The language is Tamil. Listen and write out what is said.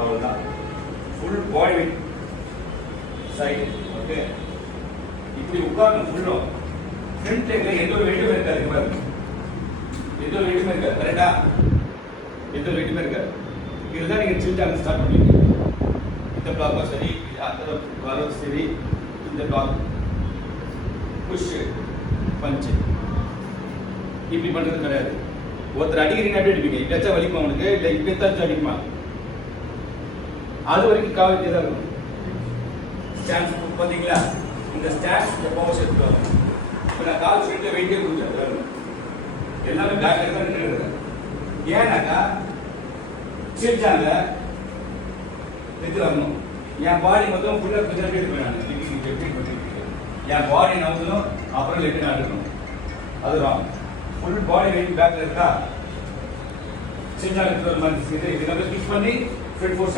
அவ்வளவுதான். Full body weight side. Okay, இப்படி உட்காரணும். ஃபுல்லும் ஃப்ரண்ட் லெக்ல எந்த ஒரு வெயிட்டும் இருக்காது பாருங்க, எந்த ஒரு வெயிட்டுமே இருக்காது. கரெக்டா? எந்த ஒரு வெயிட்டுமே இருக்காது. இதுதான் நீங்க சில் டான்ஸ் ஸ்டார்ட் பண்ணுவீங்க. இந்த பிளாக்கும் சரி, அந்த பிளாக்கும் சரி, இந்த பிளாக் புஷ் பஞ்ச் இப்படி பண்றது கிடையாது. ஒருத்தர் அடிக்கிறீங்க அப்படி அடிப்பீங்க, இப்படியாச்சும் வலிக்கும் அவனுக்கு, இல்லை இப்படித்தான் அடிக்குமா, அது வரைக்கும் காவல்தே தான் இருக்கும். ஸ்டாண்ட்ஸ் பார்த்தீங்களா? இந்த ஸ்டாண்ட்ஸ் இந்த பவர் எடுத்துருவாங்க. இப்போ நான் கால் ஃப்ரண்ட்ல வெயிட்டே கொடுத்தேன், எல்லாமே பேக்ல தான் நின்றுடுறேன். ஏன்னாக்கா சிரிச்சாங்க எடுத்து வரணும். என் பாடி மொத்தம் ஃபுல்லாக கொஞ்சம் எடுத்து போயிடாங்க. என் பாடி நம்பணும், அப்புறம் லெஃப்ட் நாட்டுக்கணும். அதுதான் ஃபுல் பாடி வெயிட் பேக்ல இருக்கா, சின்ன எடுத்து வர மாதிரி இது நம்ம ஃபிக்ஸ் பண்ணி ஃப்ரண்ட் ஃபோர்ஸ்